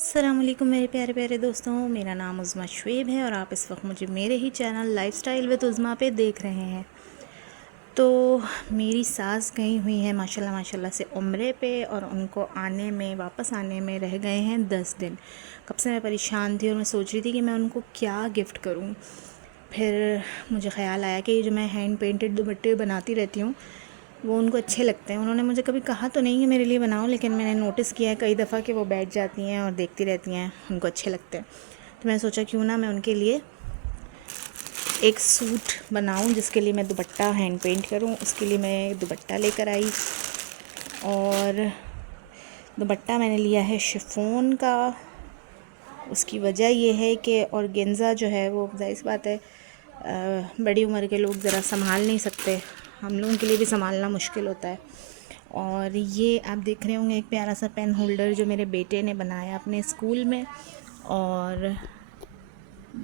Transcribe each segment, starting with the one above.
अस्सलामुअलैकुम मेरे प्यारे प्यारे दोस्तों, मेरा नाम उज़्मा शुएब है और आप इस वक्त मुझे मेरे ही चैनल लाइफस्टाइल विद उज़्मा पे देख रहे हैं। तो मेरी सास गई हुई है माशाल्लाह माशाल्लाह से उम्रे पे, और उनको वापस आने में रह गए हैं 10 दिन। कब से मैं परेशान थी और मैं सोच रही थी कि मैं उनको क्या गिफ्ट करूं। फिर मुझे ख़्याल आया कि ये जो मैं हैंड पेंटेड दुपट्टे बनाती रहती हूँ वो उनको अच्छे लगते हैं। उन्होंने मुझे कभी कहा तो नहीं कि मेरे लिए बनाओ, लेकिन मैंने नोटिस किया है कई दफ़ा कि वो बैठ जाती हैं और देखती रहती हैं, उनको अच्छे लगते हैं। तो मैंने सोचा क्यों ना मैं उनके लिए एक सूट बनाऊं जिसके लिए मैं दुपट्टा हैंड पेंट करूं। उसके लिए मैं दुपट्टा लेकर आई, और दुपट्टा मैंने लिया है शिफॉन का। उसकी वजह ये है कि ऑर्गेन्ज़ा जो है वो ज़ाहिर सी बात है बड़ी उम्र के लोग ज़रा संभाल नहीं सकते, हम लोगों के लिए भी संभालना मुश्किल होता है। और ये आप देख रहे होंगे एक प्यारा सा पेन होल्डर जो मेरे बेटे ने बनाया अपने स्कूल में, और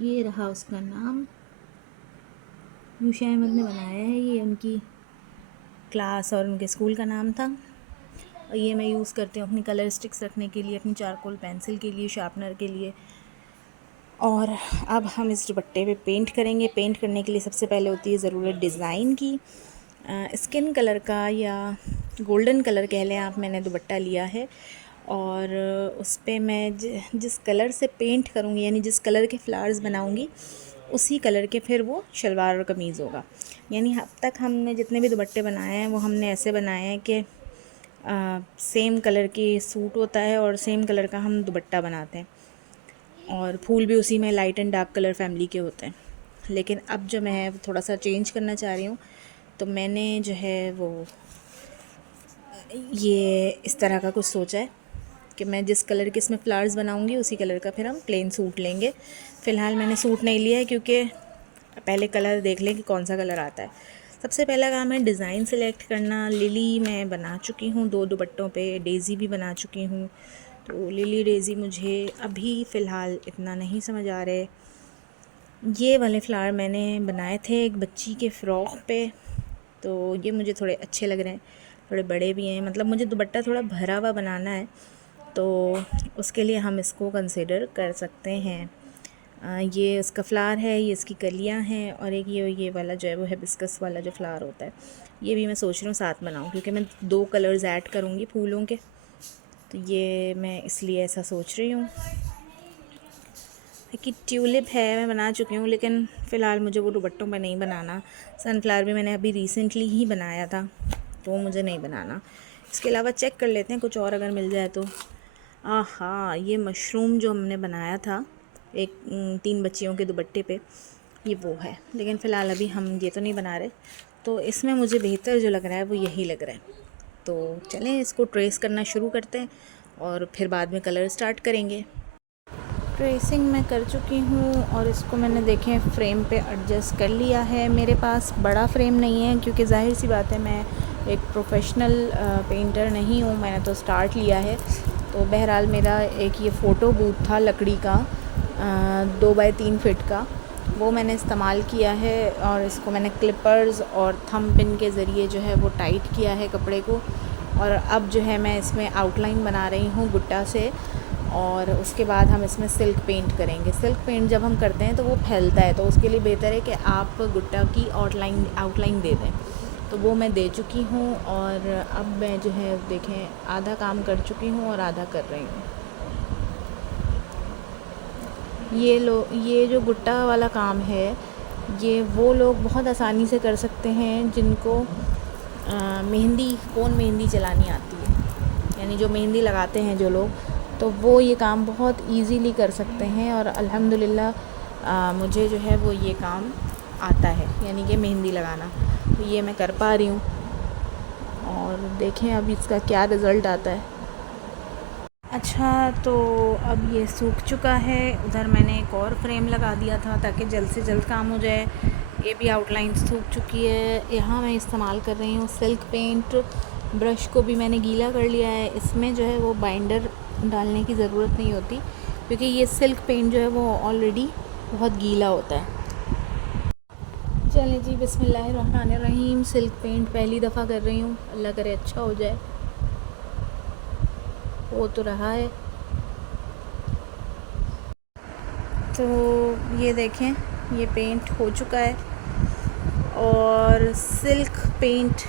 ये रहा उसका नाम, यूशा अहमद ने बनाया है। ये उनकी क्लास और उनके स्कूल का नाम था। और ये मैं यूज़ करती हूँ अपनी कलर स्टिक्स रखने के लिए, अपनी चारकोल पेंसिल के लिए, शार्पनर के लिए। और अब हम इस दुपट्टे पे पेंट करेंगे। पेंट करने के लिए सबसे पहले होती है ज़रूरत डिज़ाइन की। स्किन कलर का या गोल्डन कलर कह लें आप, मैंने दुपट्टा लिया है, और उस पे मैं जिस कलर से पेंट करूँगी, यानी जिस कलर के फ्लावर्स बनाऊँगी उसी कलर के फिर वो शलवार और कमीज़ होगा। यानी अब तक हमने जितने भी दुपट्टे बनाए हैं वो हमने ऐसे बनाए हैं कि सेम कलर की सूट होता है और सेम कलर का हम दुपट्टा बनाते हैं, और फूल भी उसी में light and dark colour family के होते हैं। लेकिन अब जो मैं थोड़ा सा चेंज करना चाह रही हूँ, तो मैंने जो है वो ये इस तरह का कुछ सोचा है कि मैं जिस कलर के इसमें फ्लावर्स बनाऊंगी उसी कलर का फिर हम प्लेन सूट लेंगे। फ़िलहाल मैंने सूट नहीं लिया है क्योंकि पहले कलर देख लें कि कौन सा कलर आता है। सबसे पहला काम है डिज़ाइन सेलेक्ट करना। लिली मैं बना चुकी हूँ 2 दुपट्टों पे, डेज़ी भी बना चुकी हूँ। तो लिली डेज़ी मुझे अभी फ़िलहाल इतना नहीं समझ आ रहे। ये वाले फ्लावर मैंने बनाए थे एक बच्ची के फ़्रॉक पे, तो ये मुझे थोड़े अच्छे लग रहे हैं, थोड़े बड़े भी हैं। मतलब मुझे दुपट्टा थोड़ा भरा हुआ बनाना है, तो उसके लिए हम इसको कंसिडर कर सकते हैं। ये इसका फ्लावर है, ये इसकी कलियां हैं, और एक ये वाला जो है वो हिबिस्कस वाला जो फ्लावर होता है, ये भी मैं सोच रही हूँ साथ बनाऊँ, क्योंकि मैं 2 कलर्स ऐड करूँगी फूलों के। तो ये मैं इसलिए ऐसा सोच रही हूँ कि ट्यूलिप है मैं बना चुकी हूँ, लेकिन फ़िलहाल मुझे वो दुपट्टों पर नहीं बनाना। सनफ्लावर भी मैंने अभी रिसेंटली ही बनाया था, तो वो मुझे नहीं बनाना। इसके अलावा चेक कर लेते हैं कुछ और अगर मिल जाए तो। आहा, ये मशरूम जो हमने बनाया था एक 3 बच्चियों के दुपट्टे पे, ये वो है। लेकिन फ़िलहाल अभी हम ये तो नहीं बना रहे, तो इसमें मुझे बेहतर जो लग रहा है वो यही लग रहा है। तो चलें इसको ट्रेस करना शुरू करते हैं और फिर बाद में कलर स्टार्ट करेंगे। ट्रेसिंग मैं कर चुकी हूँ और इसको मैंने देखें फ्रेम पे एडजस्ट कर लिया है। मेरे पास बड़ा फ्रेम नहीं है क्योंकि ज़ाहिर सी बात है मैं एक प्रोफेशनल पेंटर नहीं हूँ, मैंने तो स्टार्ट लिया है। तो बहरहाल मेरा एक ये फ़ोटो बूथ था लकड़ी का 2 बाई 3 फिट का, वो मैंने इस्तेमाल किया है, और इसको मैंने क्लिपर्स और थंब पिन के ज़रिए जो है वो टाइट किया है कपड़े को। और अब जो है मैं इसमें आउटलाइन बना रही हूँ गुट्टा से, और उसके बाद हम इसमें सिल्क पेंट करेंगे। सिल्क पेंट जब हम करते हैं तो वो फैलता है, तो उसके लिए बेहतर है कि आप गुट्टा की आउटलाइन दे दें। तो वो मैं दे चुकी हूँ, और अब मैं जो है देखें आधा काम कर चुकी हूँ और आधा कर रही हूँ। ये जो गुट्टा वाला काम है, ये वो लोग बहुत आसानी से कर सकते हैं जिनको मेहंदी चलानी आती है, यानी जो मेहंदी लगाते हैं जो लोग, तो वो ये काम बहुत इजीली कर सकते हैं। और अल्हम्दुलिल्लाह मुझे जो है वो ये काम आता है, यानी कि मेहंदी लगाना, तो ये मैं कर पा रही हूँ। और देखें अब इसका क्या रिज़ल्ट आता है। अच्छा, तो अब ये सूख चुका है। उधर मैंने एक और फ्रेम लगा दिया था ताकि जल्द से जल्द काम हो जाए। ये भी आउटलाइन सूख चुकी है। यहाँ मैं इस्तेमाल कर रही हूँ सिल्क पेंट। ब्रश को भी मैंने गीला कर लिया है। इसमें जो है वो बाइंडर डालने की ज़रूरत नहीं होती, क्योंकि ये सिल्क पेंट जो है वो ऑलरेडी बहुत गीला होता है। चलें जी, बिस्मिल्लाहिर्रहमानिर्रहीम। सिल्क पेंट पहली दफ़ा कर रही हूँ, अल्लाह करे अच्छा हो जाए। हो तो रहा है। तो ये देखें, ये पेंट हो चुका है। और सिल्क पेंट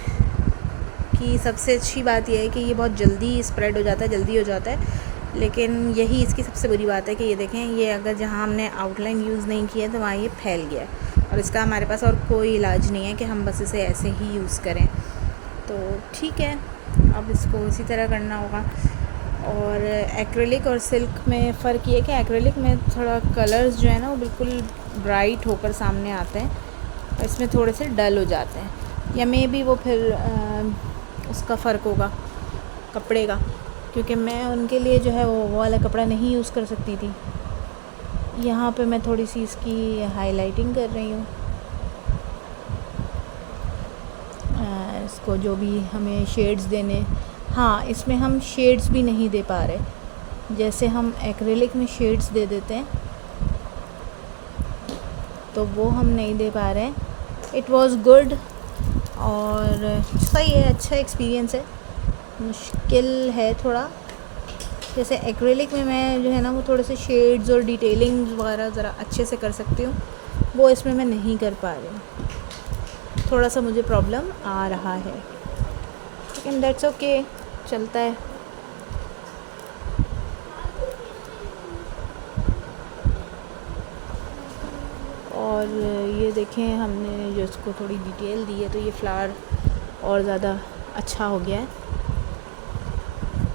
की सबसे अच्छी बात यह है कि ये बहुत जल्दी स्प्रेड हो जाता है, जल्दी हो जाता है। लेकिन यही इसकी सबसे बुरी बात है कि ये देखें, ये अगर जहाँ हमने आउटलाइन यूज़ नहीं किया तो वहाँ ये फैल गया है, और इसका हमारे पास और कोई इलाज नहीं है कि हम बस इसे ऐसे ही यूज़ करें। तो ठीक है, अब इसको इसी तरह करना होगा। और एक्रेलिक और सिल्क में फ़र्क ये है कि एक्रेलिक में थोड़ा कलर्स जो है ना वो बिल्कुल ब्राइट होकर सामने आते हैं, और इसमें थोड़े से डल हो जाते हैं। या मे भी वो फिर उसका फ़र्क होगा कपड़े का, क्योंकि मैं उनके लिए जो है वो वाला कपड़ा नहीं यूज़ कर सकती थी। यहाँ पे मैं थोड़ी सी इसकी हाइलाइटिंग कर रही हूँ। इसको जो भी हमें शेड्स देने, हाँ इसमें हम शेड्स भी नहीं दे पा रहे, जैसे हम एक्रेलिक में शेड्स दे देते हैं तो वो हम नहीं दे पा रहे हैं। इट वाज गुड और सही है, अच्छा एक्सपीरियंस है। मुश्किल है थोड़ा, जैसे एक्रेलिक में मैं जो है ना वो थोड़े से शेड्स और डिटेलिंग वगैरह ज़रा अच्छे से कर सकती हूँ, वो इसमें मैं नहीं कर पा रही हूँ, थोड़ा सा मुझे प्रॉब्लम आ रहा है, लेकिन दैट्स ओके, चलता है। और ये देखें, हमने जो इसको थोड़ी डिटेल दी है तो ये फ्लावर और ज़्यादा अच्छा हो गया है।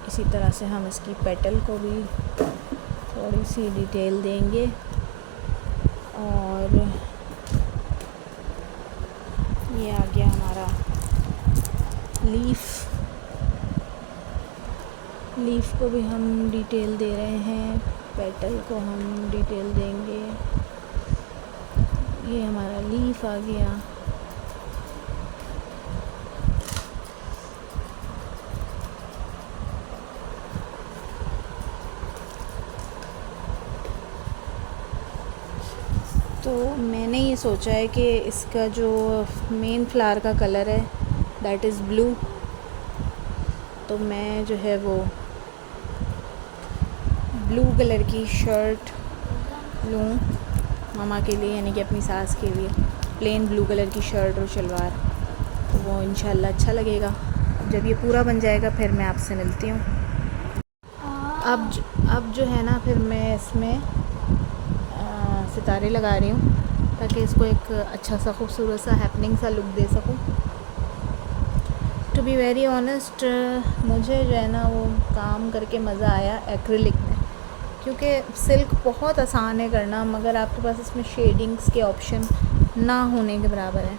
इसी तरह से हम इसकी पेटल को भी थोड़ी सी डिटेल देंगे। और ये आ गया हमारा लीफ को भी हम डिटेल दे रहे हैं, पेटल को हम डिटेल देंगे। ये हमारा लीफ आ गया। तो मैंने ये सोचा है कि इसका जो मेन फ्लावर का कलर है दैट इज़ ब्लू, तो मैं जो है वो ब्लू कलर की शर्ट लूँ मामा के लिए, यानी कि अपनी सास के लिए, प्लेन ब्लू कलर की शर्ट और शलवार, तो वो इंशाल्लाह अच्छा लगेगा। जब ये पूरा बन जाएगा फिर मैं आपसे मिलती हूँ। अब जो है ना फिर मैं इसमें सितारे लगा रही हूँ ताकि इसको एक अच्छा सा खूबसूरत सा हैपनिंग सा लुक दे सकूँ। टू बी वेरी ऑनेस्ट, मुझे जो है ना वो काम करके मज़ा आया एक्रेलिक में, क्योंकि सिल्क बहुत आसान है करना, मगर आपके पास इसमें शेडिंग्स के ऑप्शन ना होने के बराबर है।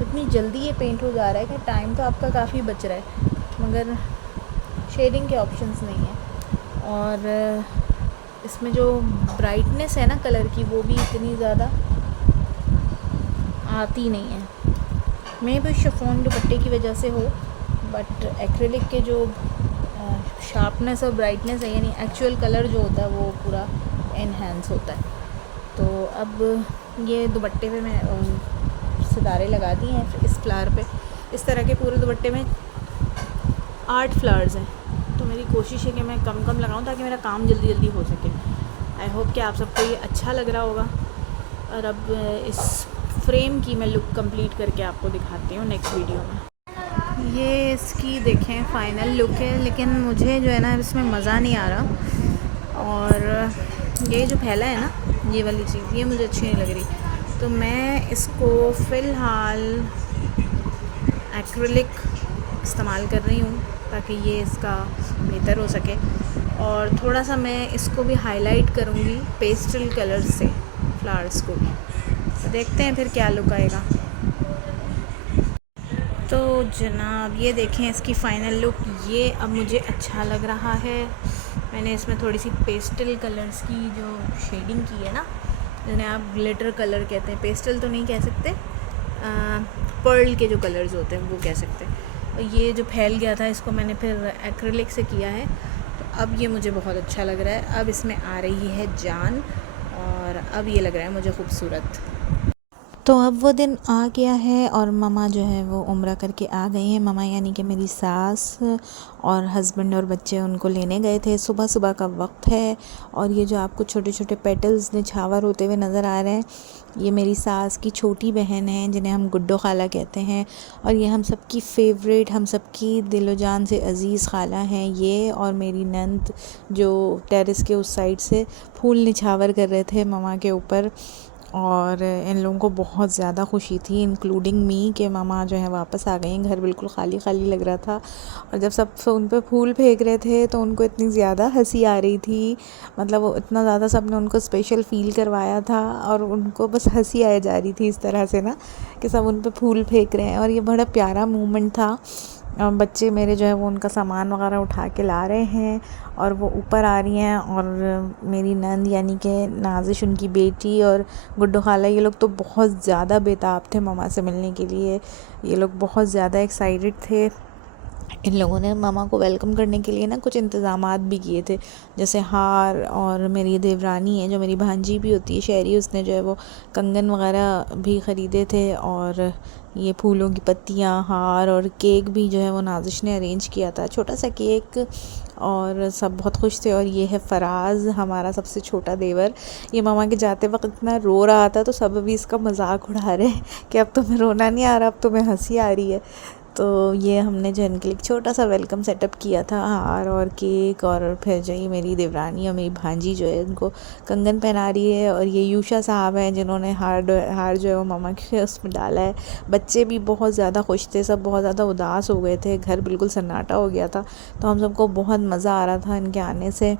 इतनी जल्दी ये पेंट हो जा रहा है कि टाइम तो आपका काफ़ी बच रहा है, मगर शेडिंग के ऑप्शंस नहीं है। और इसमें जो ब्राइटनेस है ना कलर की, वो भी इतनी ज़्यादा आती नहीं है। मे भी शिफॉन दुपट्टे की वजह से हो, बट एक्रेलिक के जो शार्पनेस और ब्राइटनेस है, यानी एक्चुअल कलर जो होता है वो पूरा एनहेंस होता है। तो अब ये दुपट्टे पे मैं सितारे लगा दिए हैं इस फ्लावर पे। इस तरह के पूरे दुपट्टे में 8 फ्लावर्स हैं, तो मेरी कोशिश है कि मैं कम कम लगाऊं ताकि मेरा काम जल्दी जल्दी हो सके। आई होप कि आप सबको ये अच्छा लग रहा होगा। और अब इस फ्रेम की मैं लुक कंप्लीट करके आपको दिखाती हूँ नेक्स्ट वीडियो में। ये इसकी देखें फाइनल लुक है, लेकिन मुझे जो है ना इसमें मज़ा नहीं आ रहा। और ये जो फैला है ना ये वाली चीज़, ये मुझे अच्छी नहीं लग रही, तो मैं इसको फ़िलहाल एक्रेलिक इस्तेमाल कर रही हूँ ताकि ये इसका बेहतर हो सके। और थोड़ा सा मैं इसको भी हाईलाइट करूँगी पेस्टल कलर्स से फ्लावर्स को भी, तो देखते हैं फिर क्या लुक आएगा। तो जनाब ये देखें इसकी फ़ाइनल लुक, ये अब मुझे अच्छा लग रहा है। मैंने इसमें थोड़ी सी पेस्टल कलर्स की जो शेडिंग की है ना, जिन्हें आप ग्लिटर कलर कहते हैं, पेस्टल तो नहीं कह सकते, पर्ल के जो कलर्स होते हैं वो कह सकते हैं। और ये जो फैल गया था इसको मैंने फिर एक्रेलिक से किया है, तो अब ये मुझे बहुत अच्छा लग रहा है। अब इसमें आ रही है जान, और अब ये लग रहा है मुझे खूबसूरत। तो अब वो दिन आ गया है और ममा जो है वो उम्रा करके आ गई हैं। ममा यानी कि मेरी सास और हस्बैंड और बच्चे उनको लेने गए थे। सुबह सुबह का वक्त है और ये जो आपको छोटे छोटे पेटल्स निछावर होते हुए नज़र आ रहे हैं, ये मेरी सास की छोटी बहन है जिन्हें हम गुड्डो खाला कहते हैं। और ये हम सबकी फ़ेवरेट, हम सबकी दिलो जान से अज़ीज़ खाला हैं ये। और मेरी नंद जो टेरेस के उस साइड से फूल निछावर कर रहे थे ममा के ऊपर। और इन लोगों को बहुत ज़्यादा खुशी थी, इंक्लूडिंग मी, कि मामा जो है वापस आ गई हैं। घर बिल्कुल खाली खाली लग रहा था और जब सब उन पे फूल फेंक रहे थे तो उनको इतनी ज़्यादा हंसी आ रही थी। मतलब वो इतना ज़्यादा सब ने उनको स्पेशल फ़ील करवाया था और उनको बस हंसी आ जा रही थी इस तरह से ना, कि सब उन पे फूल फेंक रहे हैं। और ये बड़ा प्यारा मोमेंट था। बच्चे मेरे जो है वो उनका सामान वगैरह उठा के ला रहे हैं और वो ऊपर आ रही हैं। और मेरी नंद यानी कि नाजिश, उनकी बेटी, और गुड्डो खाला, ये लोग तो बहुत ज़्यादा बेताब थे ममा से मिलने के लिए। ये लोग बहुत ज़्यादा एक्साइटेड थे। इन लोगों ने मामा को वेलकम करने के लिए ना कुछ इंतज़ामात भी किए थे, जैसे हार। और मेरी देवरानी है जो मेरी भांजी भी होती है शहरी, उसने जो है वो कंगन वगैरह भी ख़रीदे थे। और ये फूलों की पत्तियाँ, हार और केक भी जो है वो नाजिश ने अरेंज किया था, छोटा सा केक। और सब बहुत खुश थे। और ये है फ़राज़, हमारा सबसे छोटा देवर। ये मामा के जाते वक्त इतना रो रहा था तो सब अभी इसका मजाक उड़ा रहे हैं कि अब तुम्हें रोना नहीं आ रहा, अब तुम्हें हंसी आ रही है। तो ये हमने जो इनके लिए छोटा सा वेलकम सेटअप किया था, हार और केक। और फिर जो ये मेरी देवरानी और मेरी भांजी जो है उनको कंगन पहना रही है। और ये यूशा साहब हैं जिन्होंने हार जो है वो मामा के उसमें डाला है। बच्चे भी बहुत ज़्यादा खुश थे, सब बहुत ज़्यादा उदास हो गए थे, घर बिल्कुल सन्नाटा हो गया था। तो हम सबको बहुत मज़ा आ रहा था इनके आने से।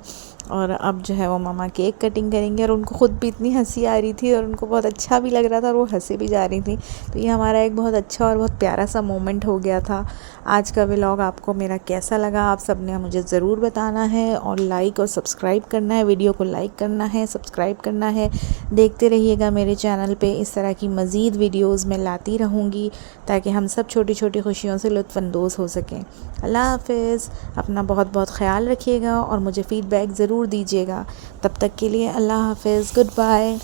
और अब जो है वो मामा केक कटिंग करेंगे और उनको ख़ुद भी इतनी हंसी आ रही थी और उनको बहुत अच्छा भी लग रहा था और वो हंसी भी जा रही थी। तो ये हमारा एक बहुत अच्छा और बहुत प्यारा सा मोमेंट हो गया था। आज का व्लॉग आपको मेरा कैसा लगा आप सब ने मुझे ज़रूर बताना है। और लाइक और सब्सक्राइब करना है, वीडियो को लाइक करना है, सब्सक्राइब करना है। देखते रहिएगा मेरे चैनल पे, इस तरह की मज़ीद वीडियोज़ मैं लाती रहूँगी ताकि हम सब छोटी छोटी खुशियों से लुत्फ़अंदोज़ हो सकें। अल्लाह हाफ़िज़। अपना बहुत बहुत ख़याल रखिएगा और मुझे फ़ीडबैक ज़रूर दीजिएगा। तब तक के लिए अल्लाह हाफ़िज़, गुड बाय।